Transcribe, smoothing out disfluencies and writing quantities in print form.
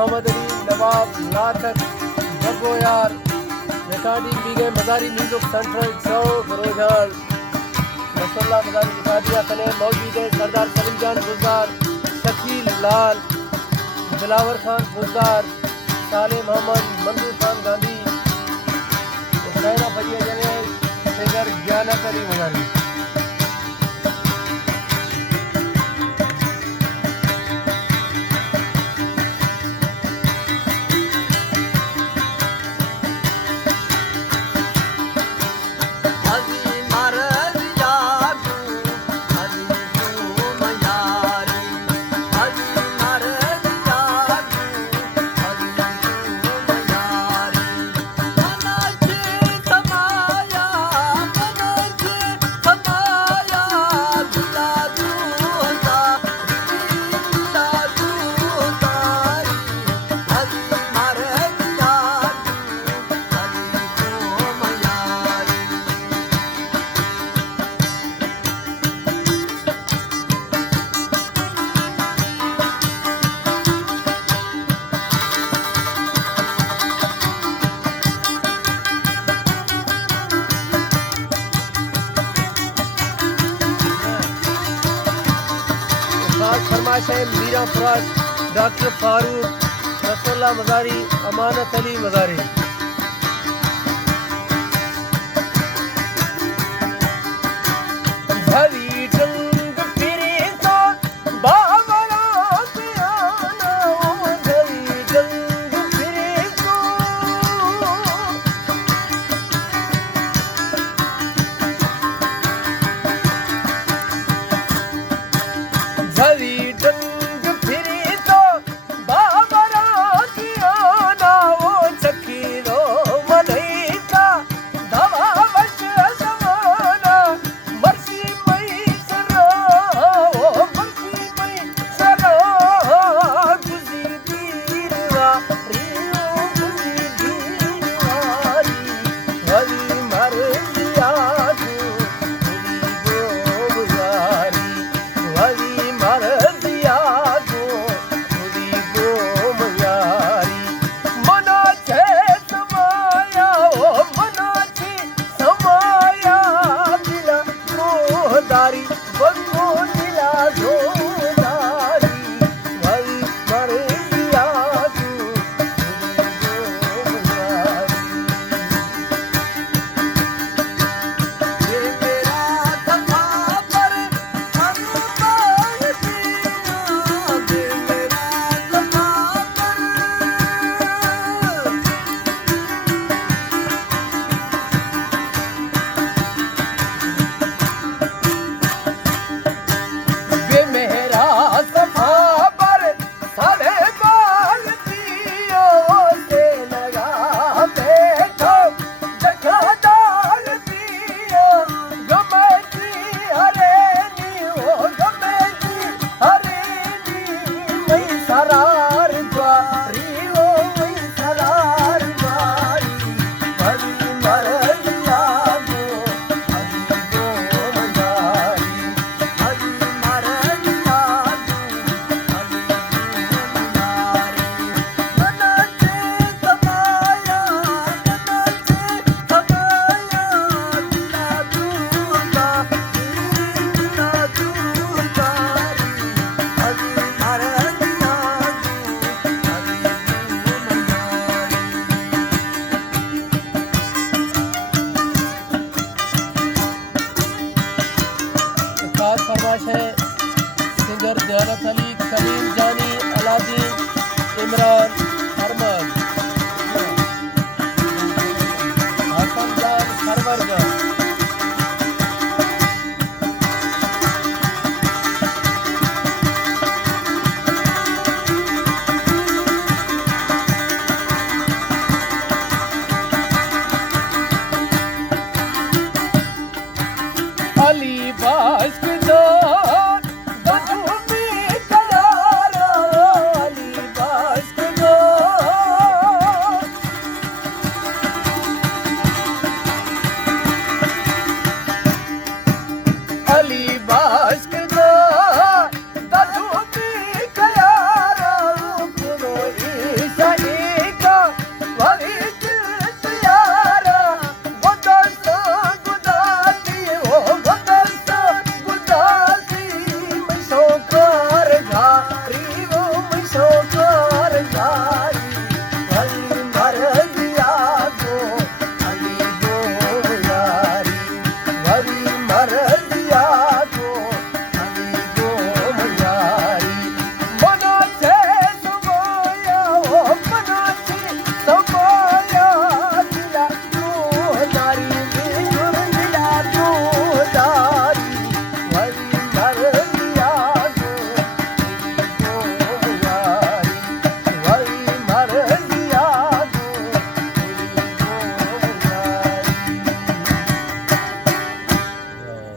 मोहम्मद अली नवाब लाखत जब्बो यार रिकॉर्डिंग दी गई मजारी म्यूजिक सेंटर 100 बरोजान रसोल्ला मजारी रिकॉर्डिया कने मौजूद है सरदार सलीम जान गुलजार शकील लाल दिलावर खान गुलजार साले मोहम्मद मंजूर खान गांधी हुसैना भजिया जने सिंगर ज्ञानत अली मजारी फरमाइश है मीरा फराज डॉक्टर फारूक रसोल्ला मजारी अमानत अली मजारी फरमाइश है सिंगर ज्ञानत अली कलीम जानी अलादीन इमरान अरमान हसन जान सरवर जान